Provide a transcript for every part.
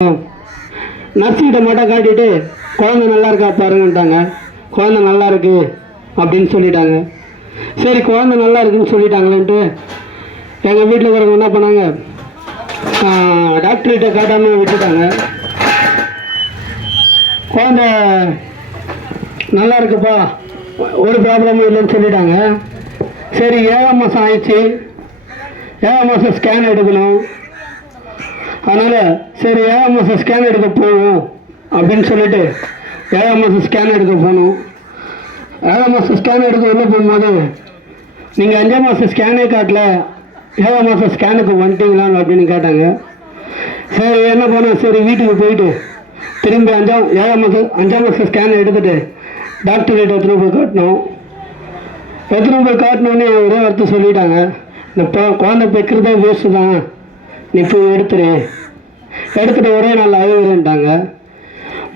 நர்ஸுக்கிட்ட மட்டும் காட்டிட்டு குழந்தை நல்லா இருக்கா பாருங்கன்ட்டாங்க. குழந்தை நல்லா இருக்கு அப்படின்னு சொல்லிட்டாங்க. சரி குழந்தை நல்லா இருக்குன்னு சொல்லிட்டாங்களேன்ட்டு எங்கள் வீட்டில் இருக்கிறவங்க என்ன பண்ணாங்க, டாக்டர்கிட்ட காட்டாமல் விட்டுட்டாங்க. குழந்தை நல்லா இருக்குப்பா, ஒரு ப்ராப்ளமும் இல்லைன்னு சொல்லிட்டாங்க. சரி 7ஆம் மாதம் ஆயிடுச்சு, 7ஆம் மாதம் ஸ்கேன் எடுக்கணும். அதனால் சரி 7ஆம் மாதம் ஸ்கேன் எடுக்க போகணும் அப்படின்னு சொல்லிட்டு 7ஆம் மாதம் ஸ்கேன் எடுக்க போகணும். 7ஆம் மாதம் ஸ்கேன் எடுக்க உள்ளே போகும்போது நீங்கள் 5ஆம் மாதம் ஸ்கேனே காட்டல, 7ஆம் மாதம் ஸ்கேனுக்கு வந்துட்டீங்களான்னு அப்படின்னு கேட்டாங்க. சரி என்ன பண்ணோம், சரி வீட்டுக்கு போயிட்டு திரும்பி 5ஆம் மாதம் ஸ்கேன் எடுத்துகிட்டு டாக்டர்கிட்ட எடுத்துகிட்டு போய் காட்டணும். எடுத்துகிட்டு போய் காட்டினோன்னே ஒரே வார்த்தை சொல்லிட்டாங்க, இந்த குழந்தை பெக்கிறதே வேஸ்ட்டு தான், நீ போய் எடுத்துகிட்டு ஒரே நாள் அழுகுறேன்ட்டாங்க.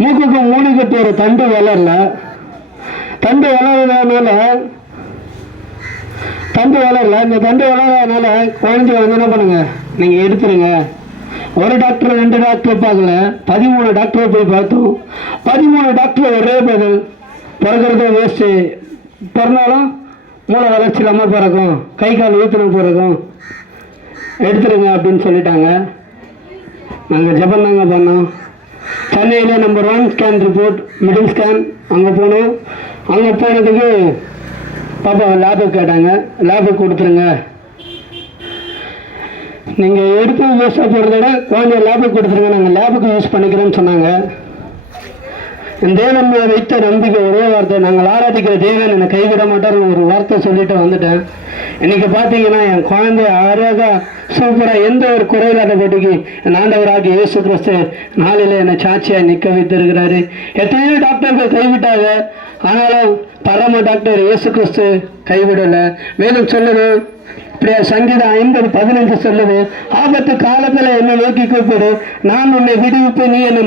மூக்குக்கு மூணு கட்டு ஒரு தண்டு வளரல. தண்டு வளர்றதுனால இந்த தண்டு வளர்றதுனால குழந்தை வந்து என்ன பண்ணுங்க, நீங்கள் எடுத்துருங்க. ஒரு டாக்டர் 2 டாக்டர் பார்க்கல, 13 டாக்டரை போய் பார்த்தோம். 13 டாக்டர் ஒரே பதில், பிறக்கிறதே வேஸ்ட்டு, பிறந்தாலும் மூளை வளர்ச்சி இல்லாமல் பிறக்கும், கை கால் ஊற்றுன பிறக்கும், எடுத்துருங்க அப்படின்னு சொல்லிட்டாங்க. நாங்கள் ஜபம் தாங்க பண்ணோம். சென்னையில் number 1 scan report, middle scan, அங்கே போனோம். அங்கே போனதுக்கு பாப்பா லேபுக்கு கேட்டாங்க, லேபுக்கு கொடுத்துருங்க, நீங்கள் எடுத்து வேஸ்ட்டாக போகிறத விட குழந்தைய லேபுக்கு கொடுத்துருங்க, நாங்கள் லேபுக்கு யூஸ் பண்ணிக்கிறோன்னு சொன்னாங்க. தேவன் வைத்த நம்பிக்கை ஒரே வார்த்தை, நாங்கள் ஆராதிக்கிற தேவன் என்னை கைவிட மாட்டார்னு ஒரு வார்த்தை சொல்லிட்டு வந்துட்டேன். இன்றைக்கி பார்த்தீங்கன்னா என் குழந்தை அழகாக சூப்பராக எந்த ஒரு குறையில்லாத போட்டிக்கு என் ஆண்டவராகி இயேசு கிறிஸ்து நாளில் என்னை சாட்சியாக நிற்க வைத்திருக்கிறாரு. எத்தனையோ டாக்டர்கள் கைவிட்டாங்க, ஆனாலும் பரம டாக்டர் இயேசு கிறிஸ்து கைவிடலை. மேலும் சொல்லுது, இப்படியா சங்கீதம் 50:15 சொல்லுது, ஆபத்து காலத்தில் என்னை நோக்கி கூப்பிடு, நான் உன்னை விடுவிப்பேன், நீ என்னை